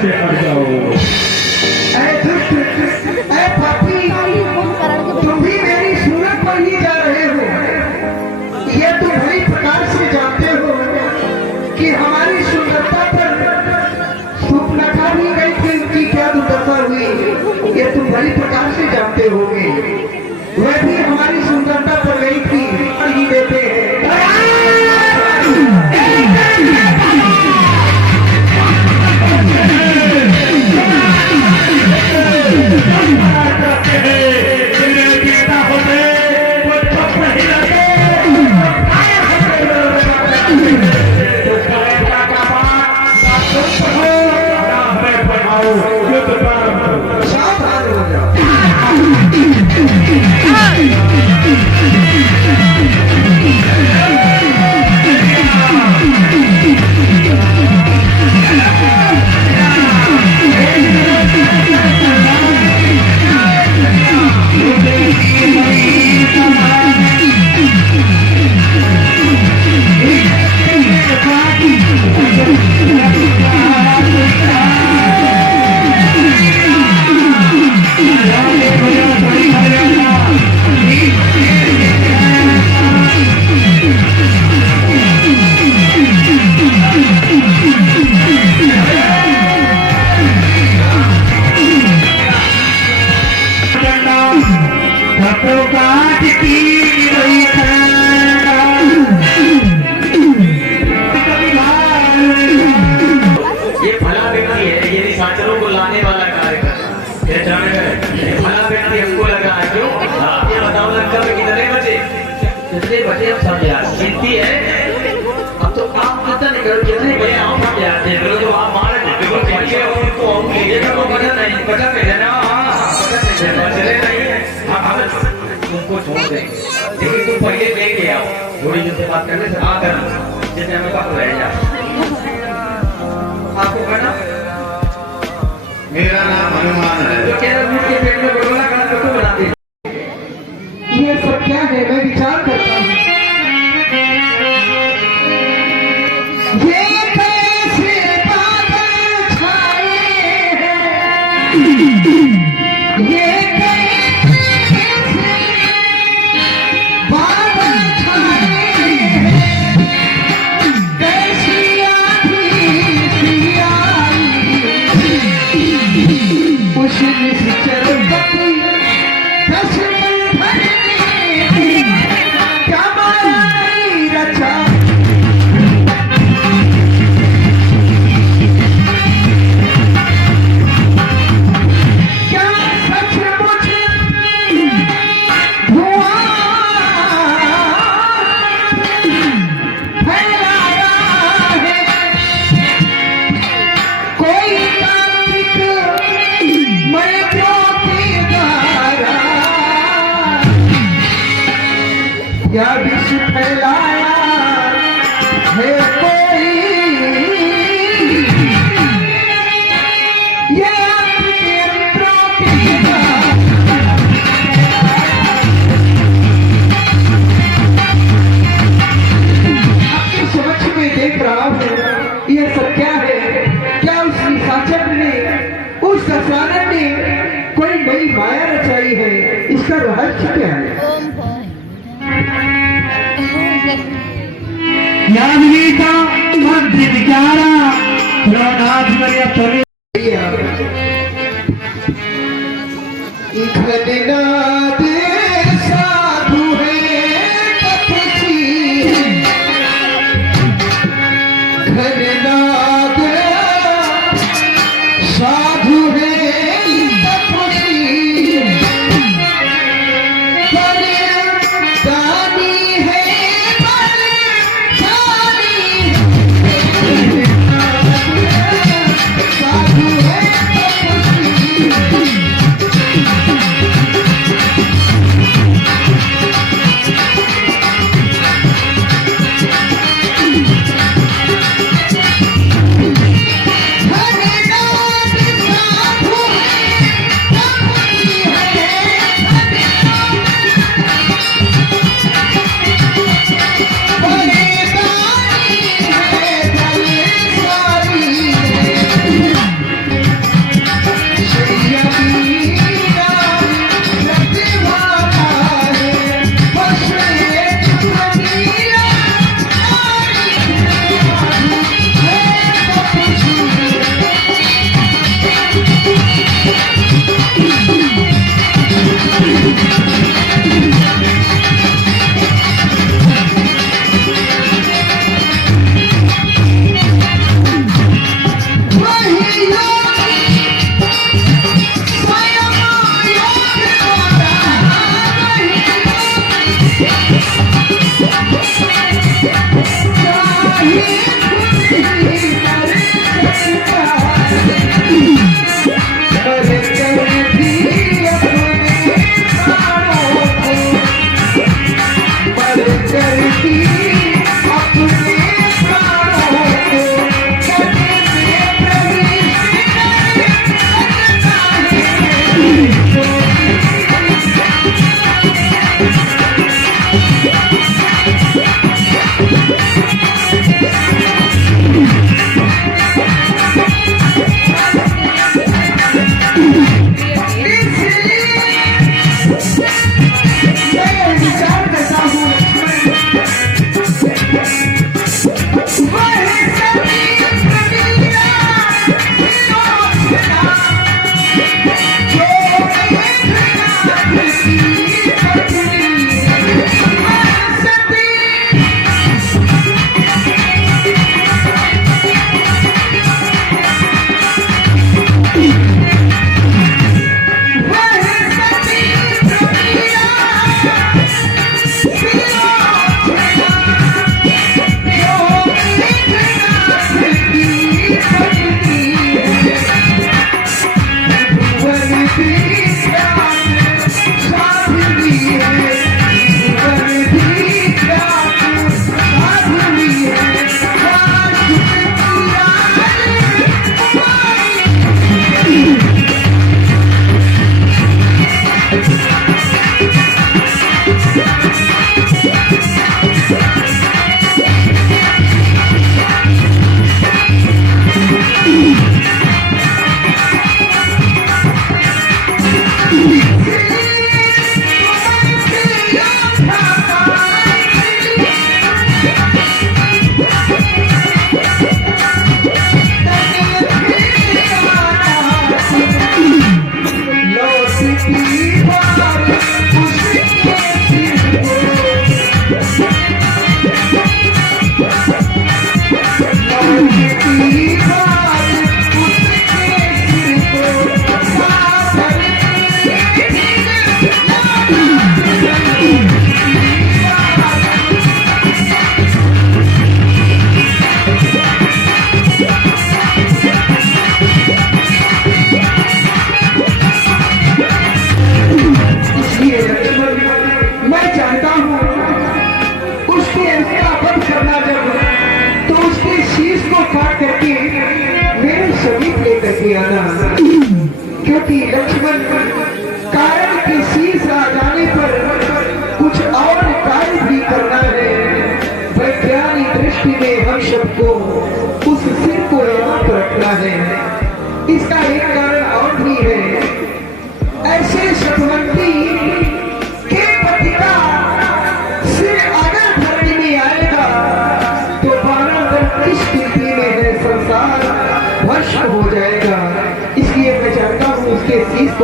से हट जाओ। ऐ पापी, तुम भी मेरी सूरत पर ही जा रहे हो। ये तुम बड़ी प्रकार से जानते हो कि हमारी सुंदरता पर सुपनखा भी गई थी, उनकी क्या दुर्दशा हुई, ये तुम बड़ी प्रकार से जानते होगे। वह भी हमारी सुंदरता पर गई थी, ही देते हैं। बचे अब सब यार गिनती है। अब तो आप कितना निकल कितने बजे आओ सब यार देख लो, जो आप मारे बिल्कुल बचे उनको हम लीजिएगा तो बचा नहीं देना। चले नहीं हम तुमको छोड़ दें, लेकिन तुम पहले लेके आओ थोड़ी जिनसे बात करने से ना करना, जैसे हमें बात रह जाए। आपको कहना मेरा नाम हनुमान है। तो केरल में के पेट में बड़ोला करना तो क्यों बनाते? ये सब क्या है, मैं विचार करता हूँ। ये कैसे बादल छाए हैं, ये कैसे बादल छाए हैं, कैसी आंधी सी आई, उस निश्चल गति क्या विष फैलाया है कोई, ये आपके अंतरों की आपकी समझ में देख रहा हूँ। ये सब क्या है? क्या उस निशाचर ने, उस दशानन ने कोई नई माया रचाई है? इसका रहस्य क्या है? यादवीका मध्य विचारा लोनाथ मरिया चले घननाद साधु है तपसी, घननाद साधु है तपसी, साधु है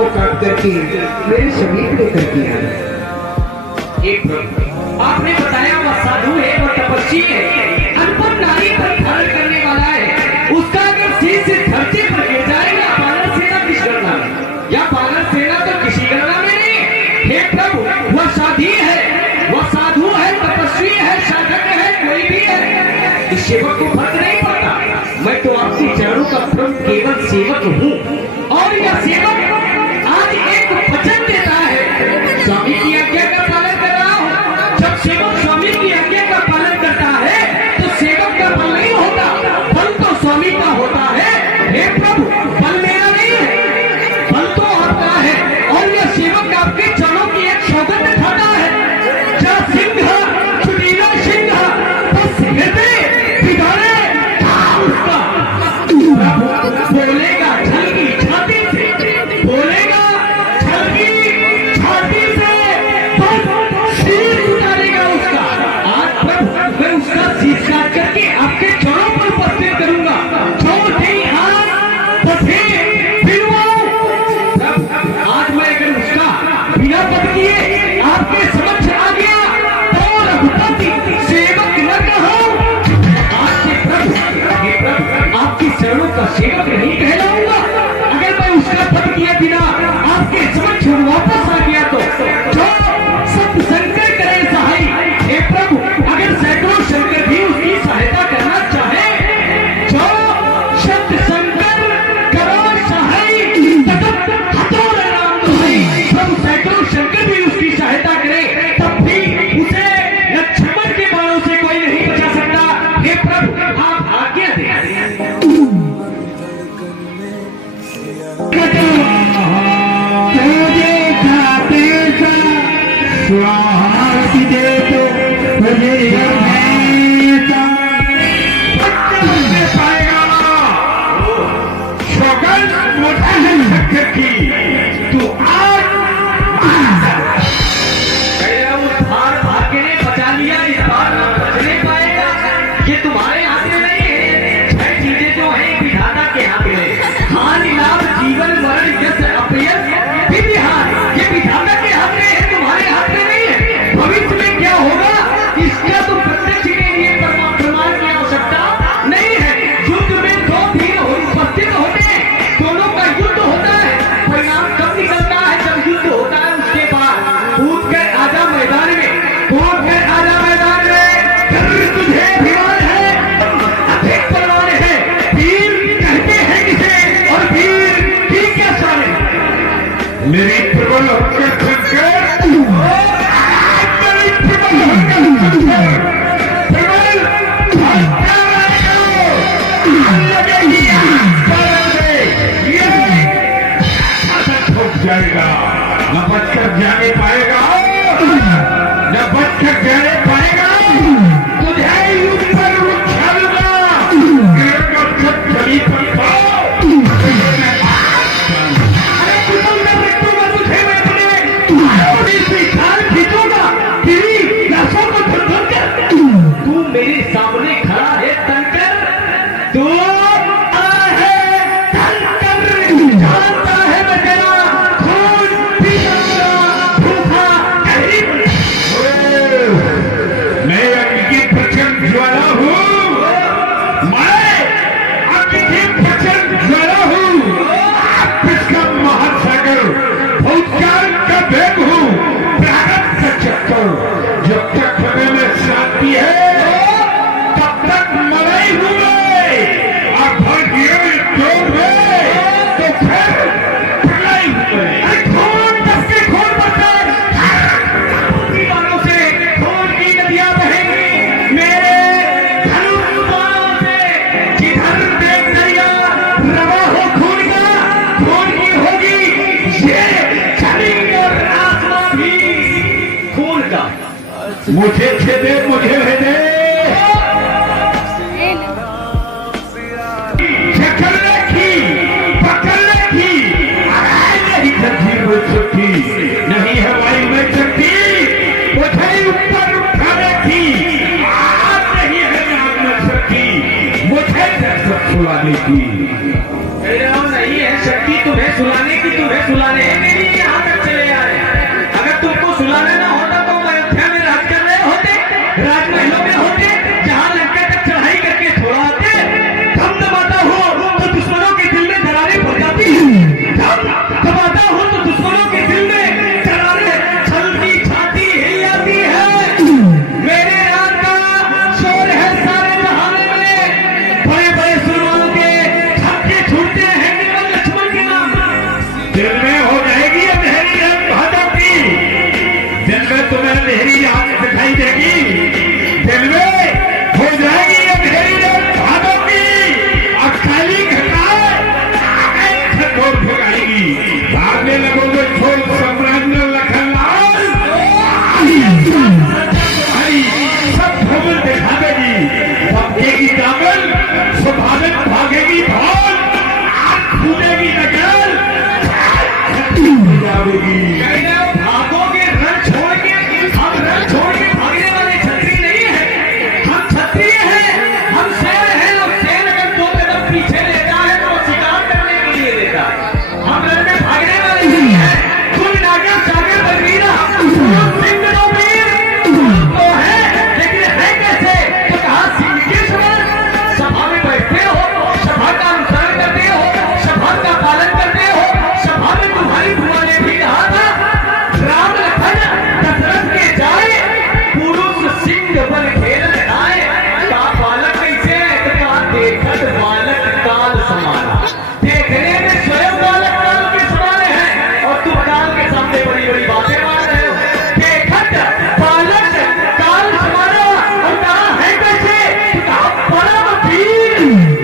को काट करके मेरे समीप लेकर के आए। एक आपने बताया वह साधु है, वह तपस्वी है, अनपढ़ नारी पर धारण करने वाला है। उसका अगर शीश धरती पर गिर जाएगा, बानर सेना किस गणना में, या बानर सेना तो किसी गणना में नहीं। हे प्रभु, वह साधी है, वह साधु है, तपस्वी है, साधक है, कोई भी है, इस सेवक को फर्क नहीं पड़ता। मैं तो आपके चरणों का केवल सेवक हूँ। और यह सेवक आज एक वचन देता है, स्वामी की आज्ञा का पालन कर रहा हूँ। जब सेवक स्वामी की आज्ञा का पालन करता है तो सेवक का बल नहीं होता, बल तो स्वामी का होता है। हे प्रभु, बल मेरा नहीं है, बल तो आपका है। और यह सेवक आपके चरणों की एक सौगंध खाता है। जब सिंह चुटीला सिंह तो हृदय बिगाड़े उसका बोलेगा छलकी छाती से, बोलेगा छलकी छाती से, तो शीश उतारेगा उसका। आज प्रभु मैं उसका शीश काट करके आपके चरणों पर उपस्थित करूंगा। जो नहीं आज तो फिर आज मैं अगर उसका बिना पद किए आपके समक्ष आ गया तो रघुपति सेवक न कहूं। आज से प्रभु आपकी शरणों का सेवक नहीं कहलाऊंगा। अगर मैं उसका पद किए बिना आपके समक्ष वापस आ गया तो जो सत्य शंकर करे सहाय। हे प्रभु, अगर सैकड़ों शंकर भी उसकी सहायता करना चाहे, जो सत्य शंकर करो सहाय, हथौड़ा नाम तो है। प्रभु सैकड़ों शंकर भी उसकी सहायता करे तब भी उसे लक्ष्मण के बाणों से कोई नहीं बचा सकता। हे प्रभु आप आज्ञा दें। स्वाति दे तो मुझे पाएगा सौगंध मोटा है शक्कर की। तू आज उस भार भाग्य ने बचा लिया, इस बार ना बच नहीं पाएगा। ये तुम्हारे हाथ में नहीं है, छह चीजें जो है विधाता के हाथ में है। हानि लाभ जीवन मरण यश अपयश विधि हार, ये विधाता के हाथ में है, तुम्हारे हाथ में नहीं है। भविष्य में क्या होगा इसका तो प्रत्यक्ष के लिए प्रमाण की आवश्यकता नहीं है। युद्ध में दो धीर उपस्थित होते हैं, दोनों का युद्ध होता है। परिणाम कब निकलता है? जब युद्ध होता है उसके बाद कूद कर आजा मैदान में, कूद कर आजा मैदान में। तुझे अभिमान है, अधिक परवान है, वीर कहते हैं किसे और वीर की क्या शान है। मेरी प्रबल होकर खनकर, मेरी प्रबल होकर खनकर, प्रबल होकर लगेगी आग में, ये शासन ठोक जाएगा, न बचकर जाने पाएगा, न बचकर जाने पाएगा। तुझे युद्ध पर उछालूंगा, गिरकर छत गली पर पाओ। तू मेरे सामने खड़ा है तंकर, तू है तंकर, जानता है मैं तेरा खून पीता भूखा कहीं। मैं अग्नि की प्रचंड ज्वाला हूँ, मैं अग्नि की प्रचंड ज्वाला हूँ, इसका महासागर, भूतकाल का वेग हूँ, प्रारब्ध का चक्कर। जब तक हमें में शांति है तब तक मलाई हुए और भाग्य जोड़ हुए तो फिर प्रलय हुए। खून दसके खून बरसे, दीवारों से खून की नदियां बहेंगी। मेरे धनुष बाणों से जिधर देख दरिया रवा हो खून का, खून की होगी ये जमीन और आसमां भी खून का। मुझे छेदे, मुझे भेदे, जकड़ने की, पकड़ने की, नहीं जंजीर में शक्ति, नहीं हवाई में शक्ति, मुझे ऊपर उठाने की, आज नहीं है नाम में शक्ति, मुझे सब सुलाने की। नहीं है शक्ति तुम्हें सुलाने की, तुम्हें सुलाने तुम्हारी सब धूल दिखा देगी, भागेगी दामन, स्वाभाविक भागेगी भाग, आँख फूलेगी नगल, भागोगे रण छोड़ के, हम रण छोड़ के भागने वाले छत्री नहीं है, हम क्षत्रिय हैं, हम शेर हैं, और शेर अगर 2 कदम पीछे लेता है तो शिकार करने के लिए लेता है, हम रण में भागने वाले नहीं हैं। तुम नागर सागर बलवीरा, सिंह तो वीर तो है, लेकिन है कैसे? तो कहा सिंह के समान सभा में बैठते हो, सभा का अनुसरण करते हो, सभा का पालन करते हो, सभा में तुम्हारी बुआ ने भी कहा था राम लखन दशरथ के जाए, पुरुष सिंह बन खेल आए। का बालक कैसे है? तो कहा देखत बालक काल समाना, देखने में स्वयं बालक काल के समान है, और तुम काल के सामने बड़ी बड़ी बातें मार रहे हो। देखत बालक काल समाना, और कहा है कैसे? तो कहा परम वीर,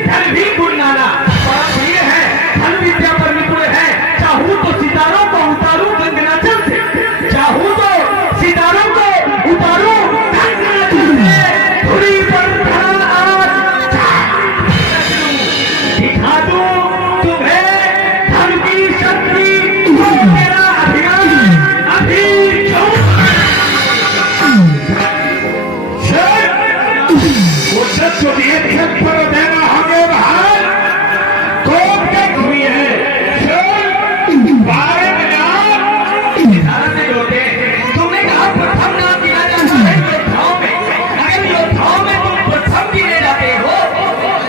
धन भी गुरनाना, परम वीर है, धन विद्या पर निपुण है, चाहूं तो सितारों को उतारूं गंगनाचल से, चाहूं तो सितारों को उतारूं गंगनाचल से, धुरी पर धन आज दिखा दूं तुम्हें धन की शक्ति, तो मेरा अभियान अभी तो दिए पर देना हमें बाहर कोप तक हुई है, बारे में धारा से जोड़े। तुमने कहा प्रथम नाम दिया जाता है योद्धाओं में, अगर योद्धाओं में तुम प्रथम गिने जाते हो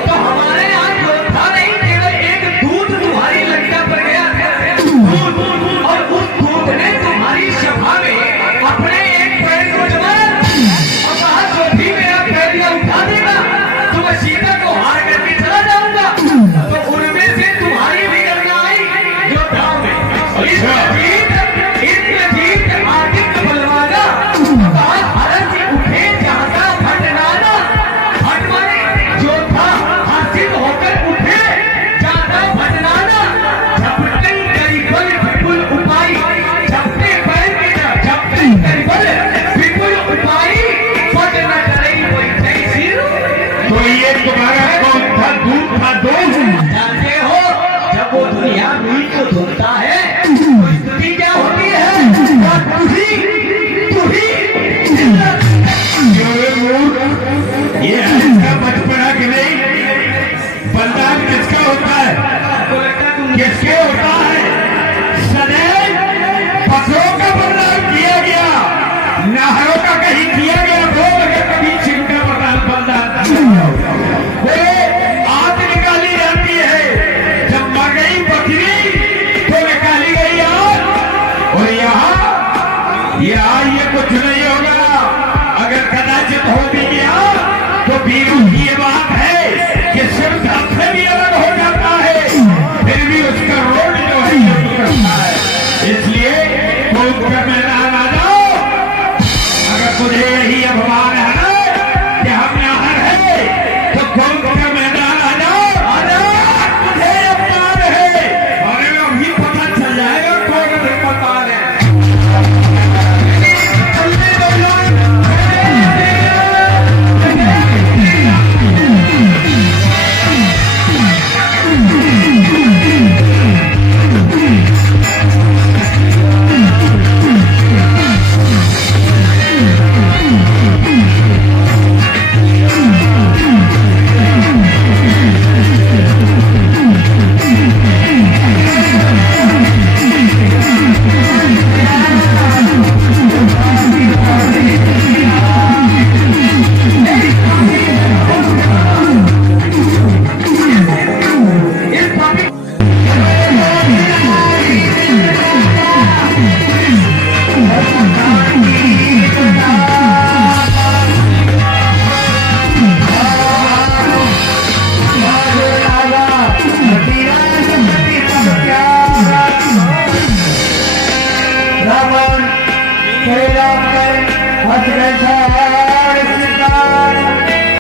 तो हमारे यहाँ योद्धा नहीं, केवल एक दूत तुम्हारी लंका पर गया दूत, और उस दूत ने तुम्हारी सभा में अपने एक पैर को जमाया और कहा जो भी मेरा पैर उठा देगा तो मैं सीता को हार करके चला जाऊंगा। तो उनमें से तुम्हारी भी गणना आई योद्धाओं में। इंद्रजीत आदित्य बलवाना, कहा हर्ष उठे जाता भटनाना, भट माने योद्धा हर्षित होकर उठे जाता भटनाना, झपटे करिबल विपुल उपाय, झपटे पैर के झपटे करिबल विपुल उपाय, पट न डरई बैठे सिर। तो ये तुम्हारा कौन था? दूध था दोस्त। जानते हो जब वो दुनिया मीट को धुलता है तो स्थिति क्या होती है? ये है इसका बचपना कि नहीं? बलिदान किसका होता है? आपको लगता है तुम किसके होता है? सदैव पशुओं का बलिदान किया गया, नहरों का कहीं किया गया, रोग के कभी छिड़का बलिदान वो आग निकाली जाती है, जब मर गई बकरी तो निकाली गई आग। और यहाँ ये कुछ नहीं होगा, अगर कदाचित हो भी गया तो वीरों की ये बात है कि सिर्फ से भी अलग हो जाता है, फिर भी उसका रोड जो है युद्ध करता है। इसलिए कोई मैदान आ जाओ, अगर तुझे यही अभिमान